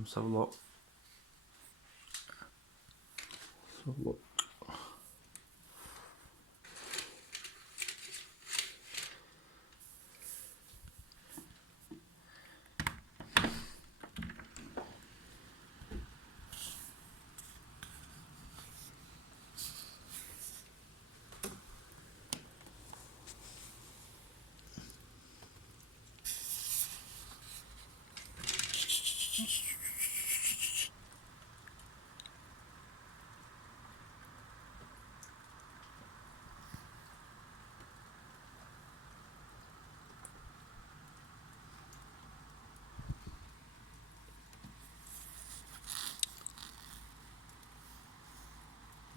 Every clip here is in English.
Let's have a look. Let's have a look.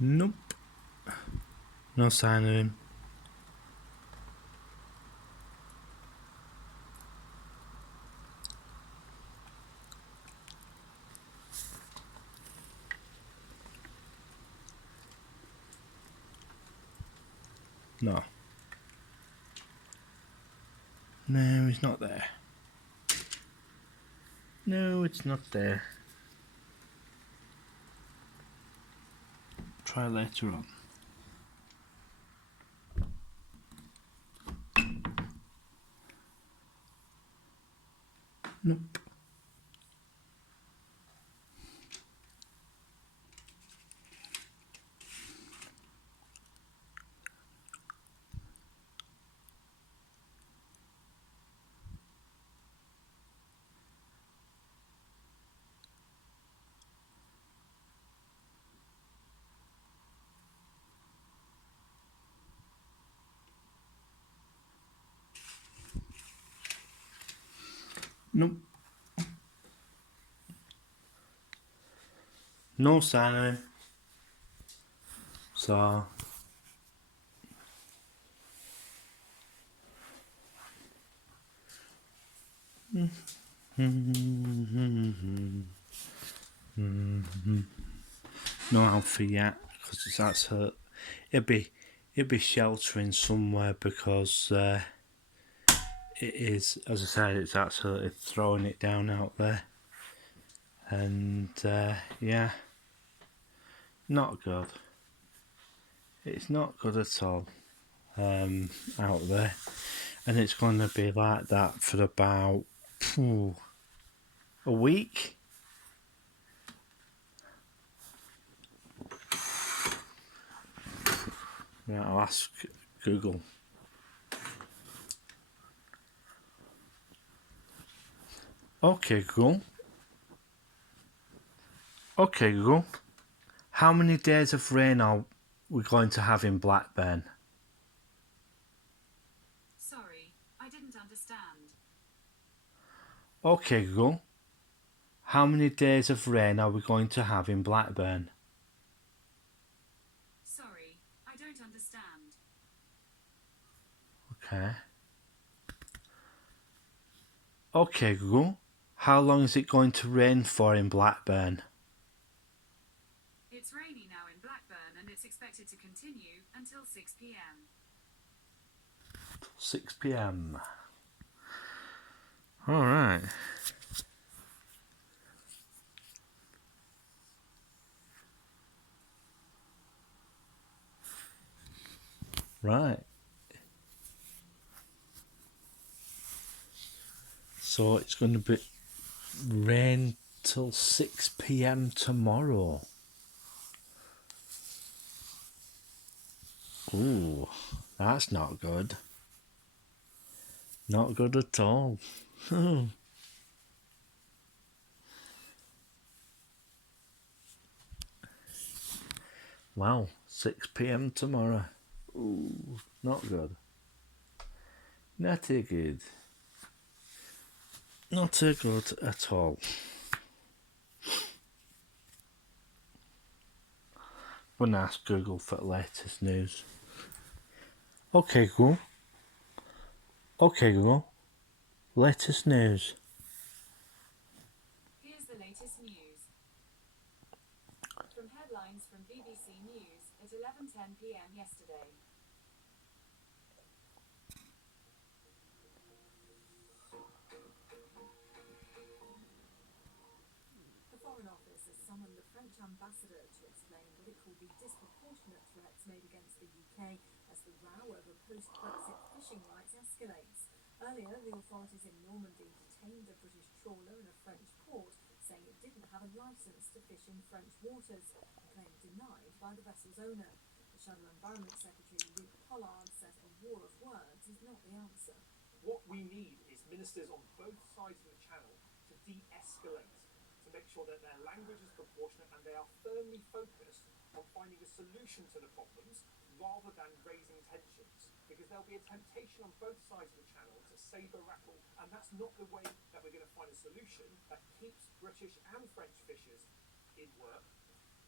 Nope. No sign of him. No. No, he's not there. No, it's not there. Try later on. Nope. Nope. No sign of him. So no Alfie yet, because that's hurt. It'd be sheltering somewhere because it is, as I said, it's absolutely throwing it down out there, and yeah, not good. It's not good at all out there, and it's going to be like that for about a week. Yeah, I'll ask Google. Okay, Google. Okay, Google. How many days of rain are we going to have in Blackburn? Sorry, I didn't understand. Okay, Google. How many days of rain are we going to have in Blackburn? Sorry, I don't understand. Okay. Okay, Google. How long is it going to rain for in Blackburn? It's rainy now in Blackburn and it's expected to continue until 6 p.m. 6 p.m. Alright. Right. So it's going to be rain till 6 p.m. tomorrow. Ooh, that's not good. Not good at all. Wow, 6 p.m. tomorrow. Ooh, not good. Not a good. Not a good at all. I'm gonna ask Google for the latest news. Okay, Google. Okay, Google. Latest news. Here's the latest news. From headlines from BBC News at 11:10 p.m. yesterday. summoned the French ambassador to explain what it called the disproportionate threats made against the UK as the row over post-Brexit fishing rights escalates. Earlier, the authorities in Normandy detained a British trawler in a French port, saying it didn't have a licence to fish in French waters, a claim denied by the vessel's owner. The Shadow Environment Secretary, Luke Pollard, says a war of words is not the answer. What we need is ministers on both sides of the channel to de-escalate, to make sure that their language is proportionate and they are firmly focused on finding a solution to the problems rather than raising tensions. Because there'll be a temptation on both sides of the channel to saber rattle, and that's not the way that we're going to find a solution that keeps British and French fishers in work.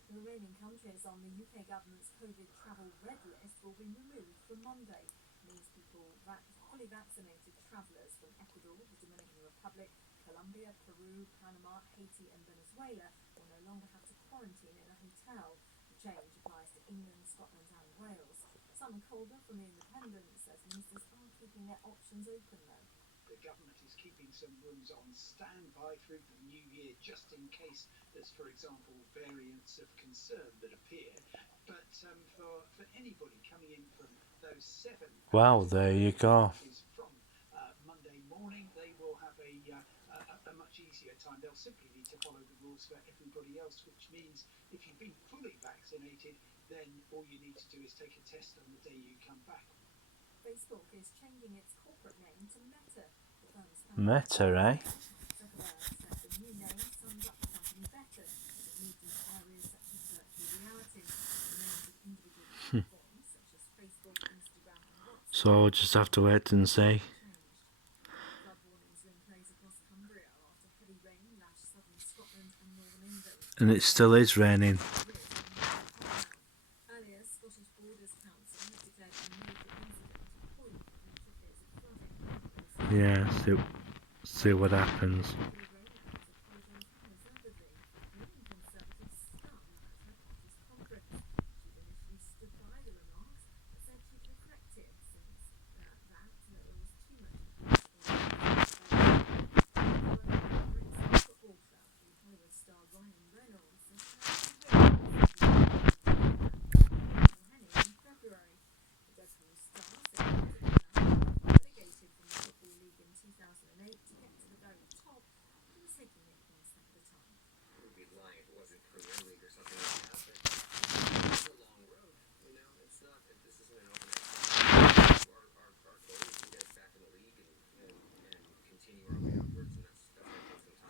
The remaining countries on the UK government's COVID travel red list will be removed from Monday. It means fully vaccinated travellers from Ecuador, the Dominican Republic, Colombia, Peru, Panama, Haiti and Venezuela will no longer have to quarantine in a hotel. The change applies to England, Scotland and Wales. Simon Calder from The Independent says ministers are keeping their options open though. The government is keeping some rooms on standby through the new year just in case there's, for example, variants of concern that appear. But for anybody coming in from those 7 Well, there you go. from Monday morning, they will have a much easier time. They'll simply need to follow the rules for everybody else, which means if you've been fully vaccinated, then all you need to do is take a test on the day you come back. Facebook is changing its corporate name to Meta. The firm's Meta, eh? Zuckerberg said the new name sums up the company better, as it moved into areas such as virtual reality. The names of individual platforms such as Facebook, Instagram and WhatsApp So we'll just have to wait and see. changed. Flood warnings are in place across Cumbria after heavy rain lashed southern Scotland and northern England. And it still is raining. Earlier, Scottish Borders Council has declared a major incident to point due to fears of flooding. Yeah, see what happens.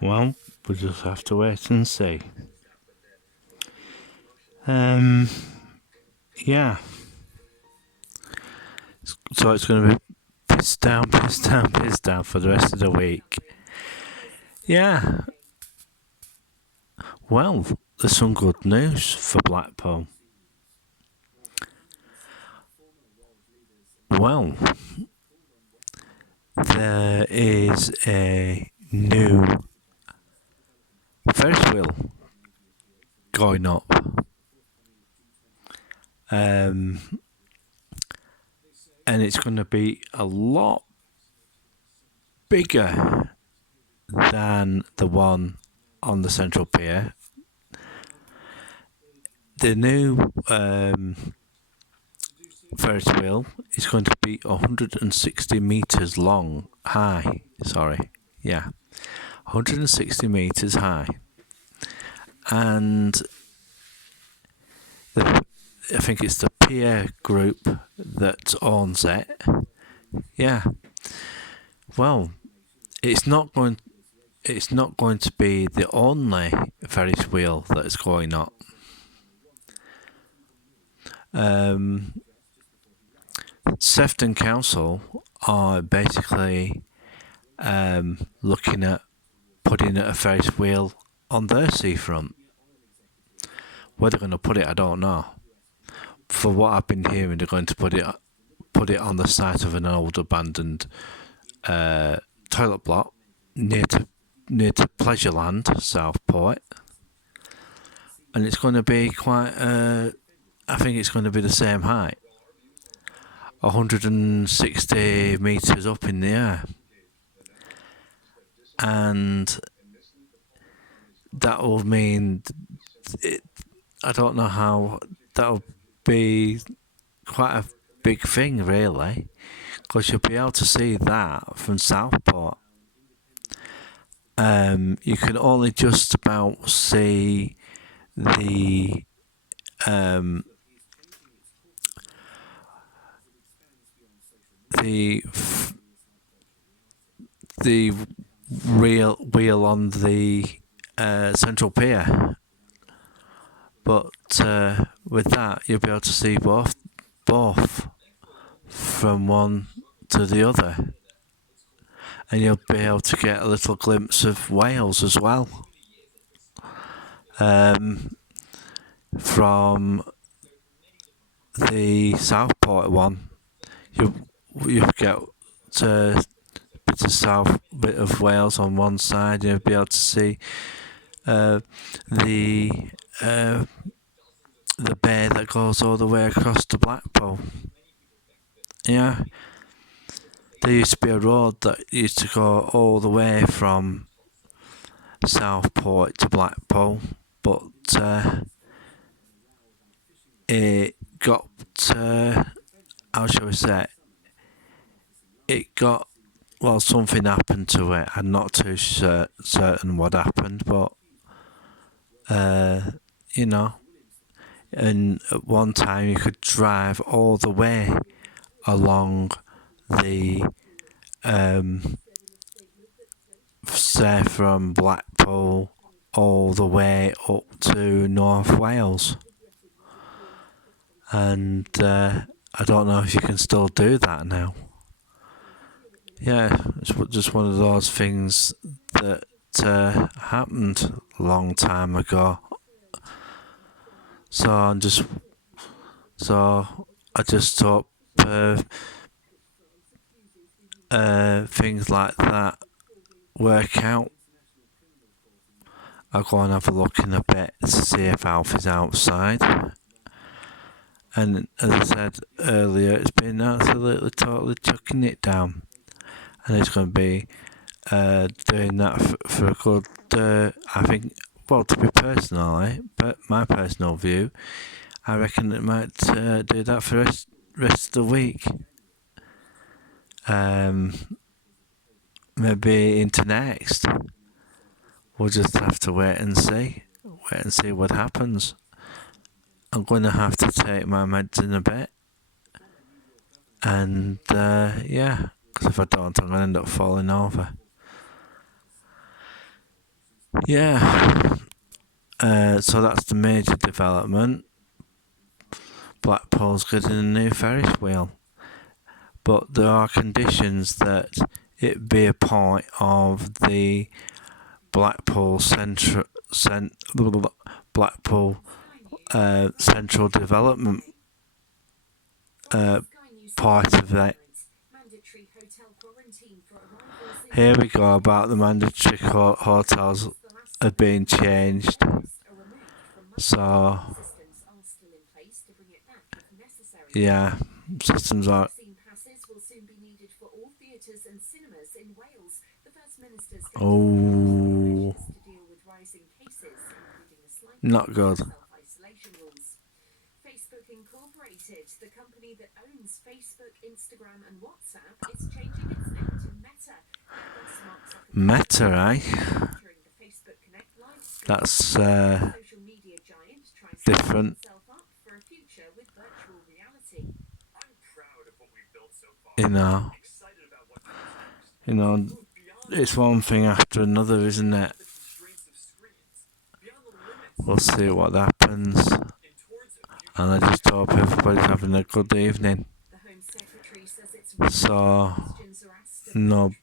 Well, we'll just have to wait and see. Yeah. So it's going to be piss down for the rest of the week. Yeah. Well, there's some good news for Blackpool. Well, there is a new Ferris wheel going up. And it's going to be a lot bigger than the one on the Central Pier. The new Ferris wheel is going to be 160 metres high. 160 metres high. And I think it's the Pier Group that owns it. Yeah. Well, it's not going to be the only Ferris wheel that is going up. Sefton Council are basically looking at putting a Ferris wheel on their seafront. Where they're going to put it, I don't know. For what I've been hearing, they're going to put it on the site of an old abandoned toilet block near to Pleasureland, Southport, and it's going to be quite. I think it's going to be the same height, 160 metres up in the air, and that will mean I don't know how that'll be quite a big thing, really, because you'll be able to see that from Southport. You can only just about see the the the real wheel on the central pier, but with that you'll be able to see both from one to the other, and you'll be able to get a little glimpse of Wales as well. From the Southport one, you get to bit of Wales on one side. You'll be able to see the bay that goes all the way across to Blackpool. Yeah, there used to be a road that used to go all the way from Southport to Blackpool, but it got how shall we say, it got, well, something happened to it. I'm not too certain what happened, but you know, and at one time you could drive all the way along the say from Blackpool all the way up to North Wales, and I don't know if you can still do that now. Yeah, it's just one of those things that happened a long time ago. So I just hope things like that work out. I'll go and have a look in a bit to see if Alfie's outside. And as I said earlier, it's been absolutely totally chucking it down. And it's going to be doing that for a good, I think, well, to be personal, but my personal view, I reckon it might do that for the rest of the week. Maybe into next. We'll just have to wait and see what happens. I'm going to have to take my meds in a bit. And, yeah, because if I don't, I'm going to end up falling over. Yeah. So that's the major development. Blackpool's getting a new Ferris wheel. But there are conditions that it be a part of the Blackpool Central Development part of it. Here we go about the mandatory hotels have been changed. So yeah, systems are. Oh, not good. Facebook Incorporated, the company that owns Facebook, Instagram, and WhatsApp, is changing its name to Meta. Meta, That's social media giant tries different. to up for a future with virtual reality. I'm proud of what we've built so far. Excited about what comes next. It's one thing after another, isn't it? We'll see what happens. And I just hope everybody's having a good evening. The Home Secretary says it's So, no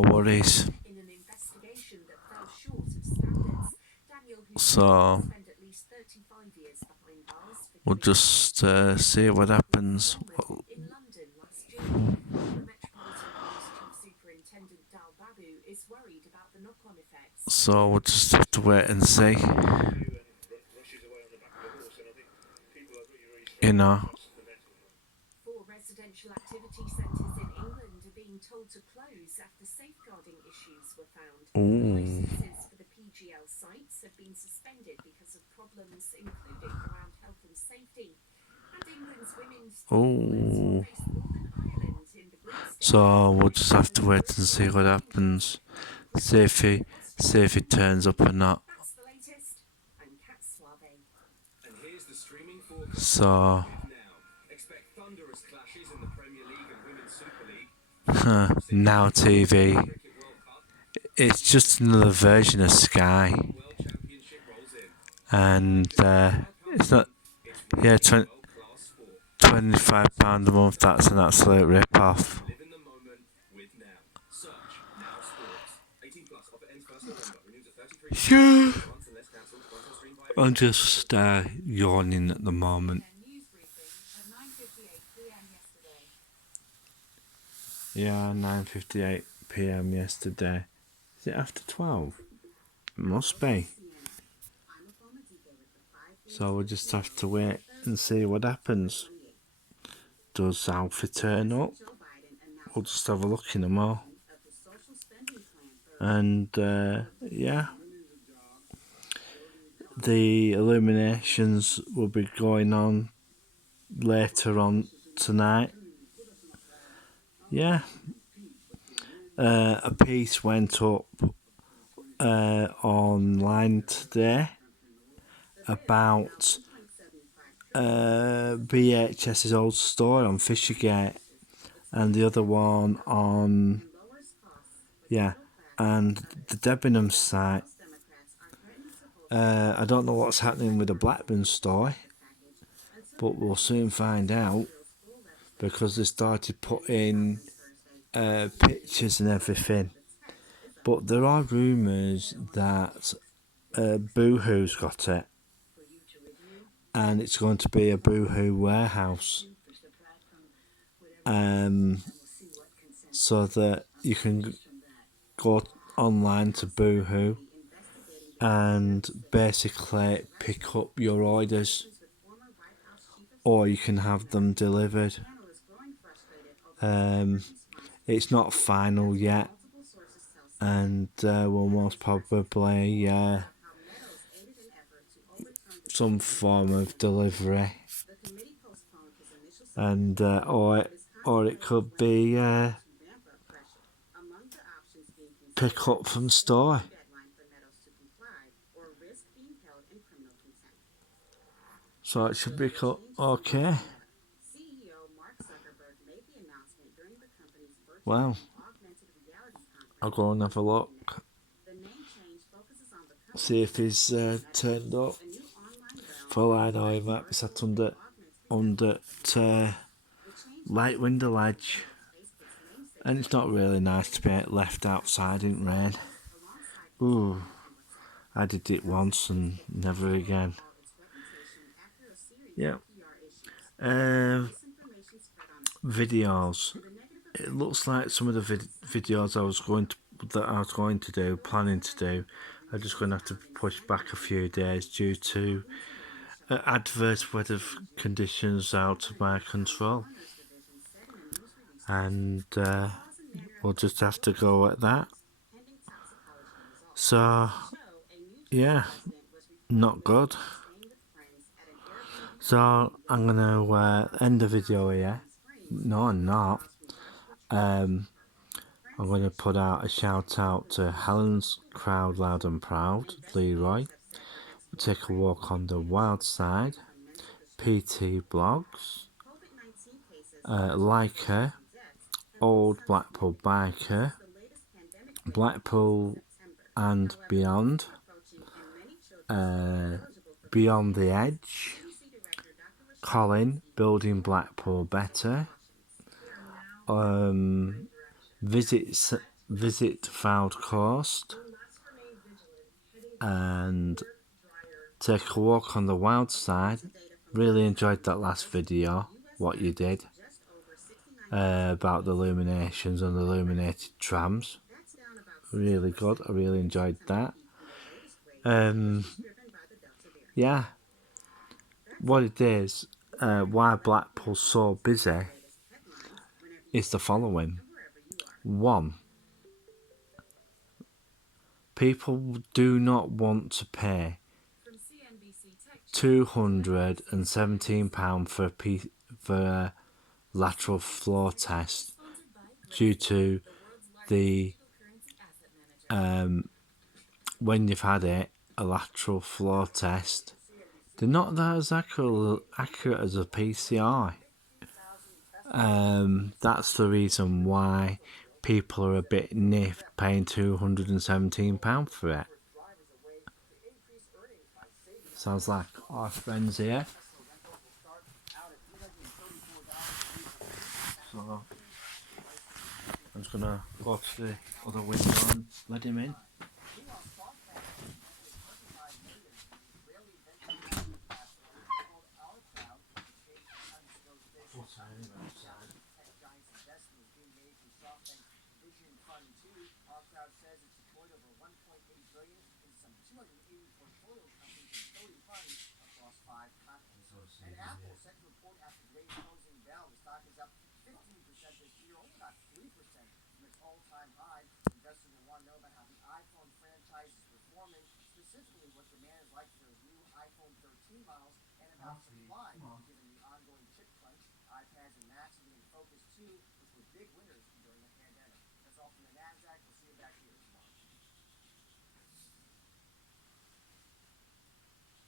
worries. in an investigation that fell short of standards. Daniel, who So, spent at least 35 years behind bars for we'll just see what happens. in London last June. The Metropolitan Police Chief Superintendent Dal Babu is worried about the knock-on effects. So we'll just have to wait and see. Four residential activity centres in England are being told to close after safeguarding issues were found. Ooh. Licences for the BGL sites have been suspended because of problems including around health and safety. And England's women's Oh, face Northern Ireland in the group stage. so we'll just have to wait and see what happens. See if he turns up or not. That's the latest. I'm Kat Suave. And here's the streaming forecast So now. Expect thunderous clashes in the Premier League and Women's Super League. Now TV, Cricket World Cup, it's just another version of Sky, World Championship rolls in. and it's not. Yeah, World-class sport. £25 a month. That's an absolute rip-off. Live in the moment with Now. Search Now Sports. 18 plus. Offer ends 1st November. Renews at 33 months unless cancelled. Content streamed by I'm just yawning at the moment. News briefing at 9:58 p.m. yesterday. Yeah, 9:58 p.m. yesterday. Is it after 12? It must be. So we'll just have to wait and see what happens. Does Alfie turn up? We'll just have a look in them all. And yeah, the illuminations will be going on later on tonight. Yeah. A piece went up online today about BHS's old store on Fishergate, and the other one on and the Debenham site. I don't know what's happening with the Blackburn store, but we'll soon find out, because they started putting pictures and everything. But there are rumours that Boohoo's got it, and it's going to be a Boohoo warehouse, so that you can go online to Boohoo and basically pick up your orders, or you can have them delivered. It's not final yet, and will most probably some form of delivery, and or it could be pick up from store. So it should be okay. Well, I'll go and have a look, see if he's turned up. For all I know, he might be sat under light window ledge, and it's not really nice to be left outside in rain. Ooh, I did it once and never again. Yeah. Videos. It looks like some of the videos I was going to do, planning to do, are just going to have to push back a few days due to adverse weather conditions out of my control, and we'll just have to go at that. So yeah, not good. So I'm gonna end the video here. No, I'm not. I'm going to put out a shout out to Helen's Crowd Loud and Proud, Leroy, Take a Walk on the Wild Side, PT Blogs, Leica, Old Blackpool Biker, Blackpool and Beyond, Beyond the Edge, Colin, Building Blackpool Better, Visit Fylde Coast, and Take a Walk on the Wild Side. Really enjoyed that last video, what you did, about the illuminations and the illuminated trams. Really good, I really enjoyed that. Yeah, what it is, why Blackpool's so busy is the following. One, People do not want to pay From CNBC Tech £217 for a lateral floor test sponsored by due to the world's largest the digital currency asset manager. when you've had it, a lateral floor test, they're not that as accurate as a PCI. That's the reason why people are a bit niffed paying £217 for it. Sounds like our friends here. So I'm just gonna go to the other window and let him in.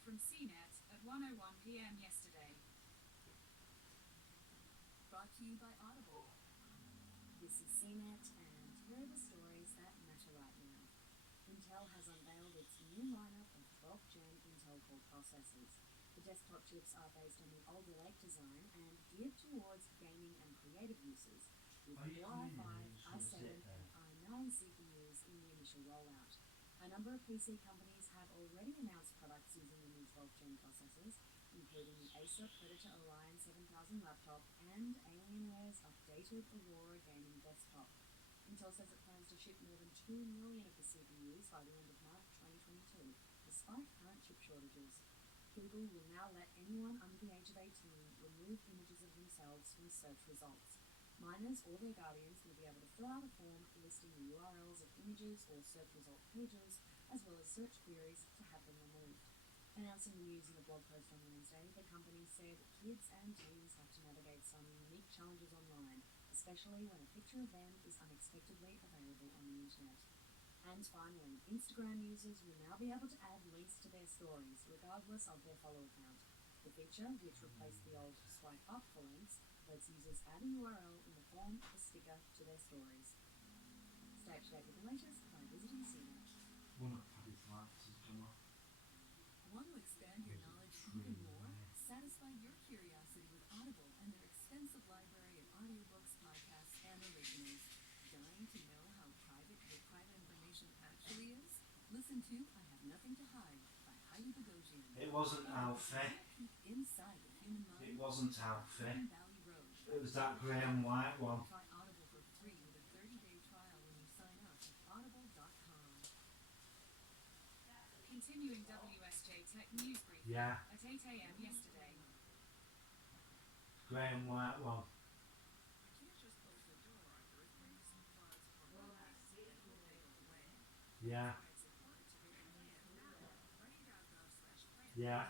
From CNET at 1:01 p.m. yesterday. Brought to you by Audible. This is CNET, and here are the stories that matter right now. Intel has unveiled its new lineup of 12th Gen Intel Core processors. The desktop chips are based on the Alder Lake design and geared towards gaming and creative uses, with Core i5, i7, and i9 CPUs in the initial rollout. A number of PC companies have already announced products using the new 12th Gen processors, including the Acer Predator Orion 7000 laptop and Alienware's updated Aurora gaming desktop. Intel says it plans to ship more than 2 million of the CPUs by the end of March 2022, despite current chip shortages. Google will now let anyone under the age of 18 remove images of themselves from search results. Minors or their guardians will be able to fill out a form listing the URLs of images or search result pages, as well as search queries to have them removed. Announcing the news in a blog post on Wednesday, the company said kids and teens have to navigate some unique challenges online, especially when a picture of them is unexpectedly available on the internet. And finally, Instagram users will now be able to add links to their stories, regardless of their follow count. The feature, which replaced the old swipe up for links, lets users add a URL in the form of a sticker to their stories. Stay up to date with the latest by visiting CNET. One of Paddy's lights has come off. Want to expand your knowledge even more? Satisfy your curiosity with Audible and their extensive library of audiobooks, podcasts, and originals. Dying to know how private your private information actually is? Listen to I Have Nothing to Hide by Heidi Bogosian. It wasn't Alfie. Peek inside the human mind. It wasn't Alfie. Hidden Valley Road. It was that grey and white one. Try Audible for free with a 30-day trial when you sign up at audible.com. Continuing WSJ Tech News Briefing Yeah, at 8 a.m. yesterday. grey and white one. Yeah. Yeah.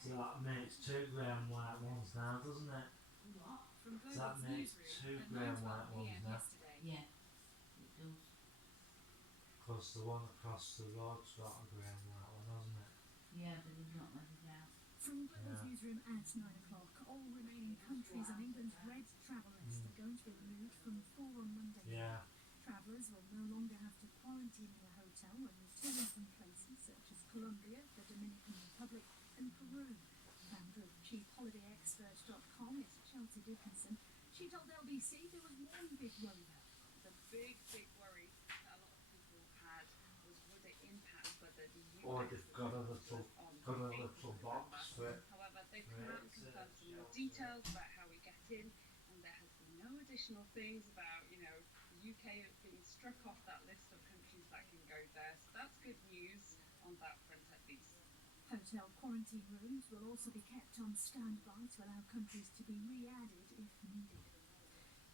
So that makes two grey and white ones now, doesn't it? What? From So that Global's makes newsroom two at grey and 9:12 white ones p.m. now. yesterday. Yeah, it does. Because the one across the road's got a grey and white one, hasn't it? Yeah, but they've not let it out. From Global's Yeah. newsroom at 9 o'clock, all remaining countries on England's red travel list are going to be removed from 4 on Monday. Yeah. Travellers will no longer have to quarantine in a hotel when returning from places such as Colombia, the Dominican Republic, and Peru. Founder of CheapHolidayExpert.com is Chelsea Dickinson. She told LBC there was one big worry though. The big worry that a lot of people had was would it impact whether the UK Or they've got a little, on got a April, little November. box for it. However, they've come out and confirmed some more details about how we get in, and there has been no additional things about, the UK being struck off that list of countries that can go there. So that's good news on that front at least. Hotel quarantine rooms will also be kept on standby to allow countries to be re-added if needed.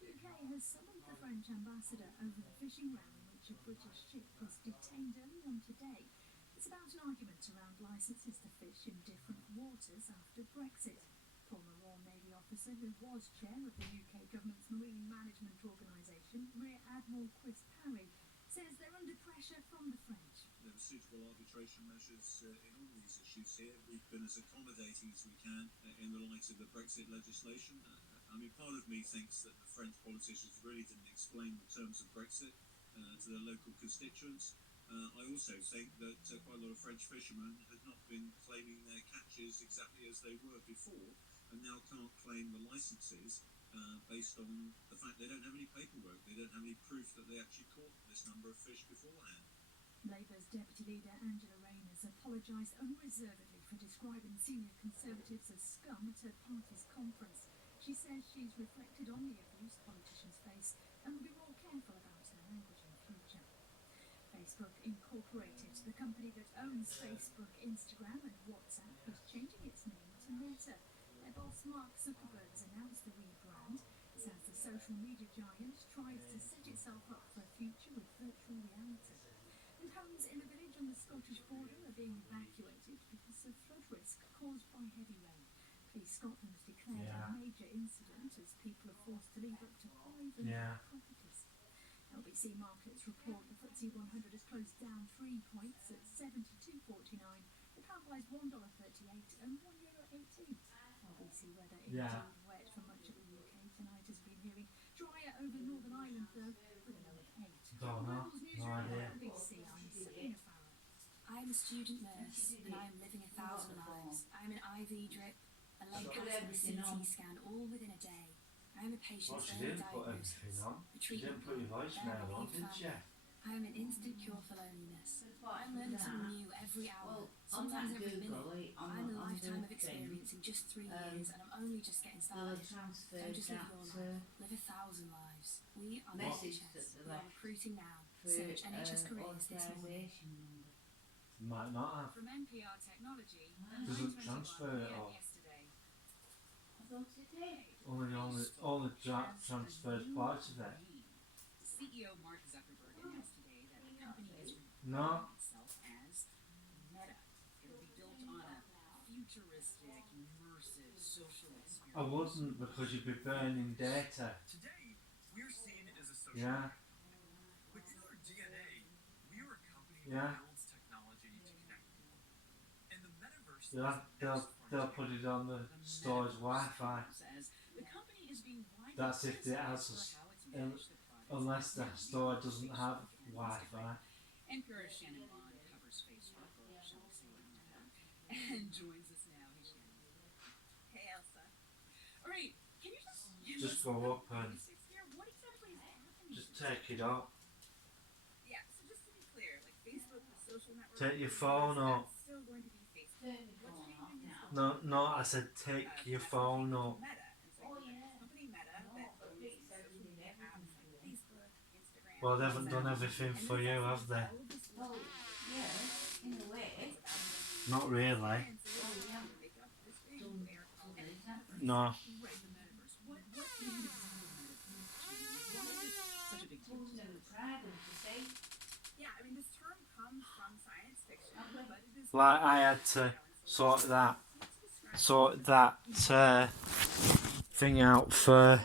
The UK has summoned the French ambassador over the fishing row in which a British ship was detained early on today. It's about an argument around licences to fish in different waters after Brexit. Former Royal Navy officer who was chair of the UK government's marine management organisation, Rear Admiral Chris Parry, says they're under pressure from the French. There are suitable arbitration measures in all these issues here. We've been as accommodating as we can in the light of the Brexit legislation. I mean, part of me thinks that the French politicians really didn't explain the terms of Brexit to their local constituents. I also think that quite a lot of French fishermen have not been claiming their catches exactly as they were before, and now can't claim the licences based on the fact they don't have any paperwork. They don't have any proof that they actually caught this number of fish beforehand. Labour's deputy leader Angela Rayner has apologised unreservedly for describing senior Conservatives as scum at her party's conference. She says she's reflected on the abuse politicians face and will be more careful about her language in future. Facebook Incorporated, the company that owns Facebook, Instagram and WhatsApp, is changing its name to Meta. Their boss Mark Zuckerberg has announced the rebrand as the social media giant tries to set itself up for a future with virtual reality. And homes in a village on the Scottish border are being evacuated because of flood risk caused by heavy rain. Police Scotland has declared a major incident as people are forced to leave up to 5 of their properties. LBC Markets report the FTSE 100 has closed down 3 points at 72.49. The pound lies $1.38 and €1.18. LBC weather indeed wet for much of the UK tonight has been hearing. Drier over Northern Ireland though, with a low of 8. World Newsroom LBC, I'm Sabina Farrow. I'm a student nurse and I am living 1,000 lives. I'm an IV drip, a leg and a CT scan all within a day. I am a patient's early diagnosis, a treatment plan, I am an instant cure for loneliness. I'm learning something new every hour, sometimes every minute. I'm a lifetime of experience in just 3 years and I'm only just getting started. Don't just live your life, live 1,000 lives. We are the NHS, we are recruiting now. Search NHS careers this morning. Might not have. From NPR Technology, Doesn't transfer it PM all. yesterday. I thought it did. Only transfers parts of it. CEO Mark Zuckerberg announced today that the company is No. itself as Meta. It will be built on a futuristic, immersive social experience. I wouldn't, because you'd be burning data. Today, we're seen as a social Yeah. network. Within our DNA, we are a company Yeah. that builds technology to connect people. And the metaverse They'll put it on the store's Wi-Fi. Says the company is being widely That's if it has criticized for how it's a, managed the products unless the and store the doesn't Facebook have and Wi-Fi. Instagram. NPR's Shannon Bond covers Facebook, or shall we say Meta, and joins us now. Hey Shannon. Hey Elsa. All right, can you just give Just us go the up and basics here? What exactly is happening? just take it up. Yeah, so just to be clear, like Facebook, the social network. Take your phone up. That's still going to be Facebook. Turn the What's phone off changing is now. No, I said take your phone up. Meta. And so Oh, the yeah. company Meta that owns Fix social everything media everything. apps like Facebook, Instagram. Well, they haven't done WhatsApp, everything and for then you, that's have they? all this Well, yeah, in a way. Not really. Oh, yeah. Make up this big Done layer of others, haven't they? No. right, the metaverse. What is the metaverse? Why is it such a big deal? Who's never tried them to say? Yeah, I mean, this term comes from science fiction, but it is Like I had to sort that thing out for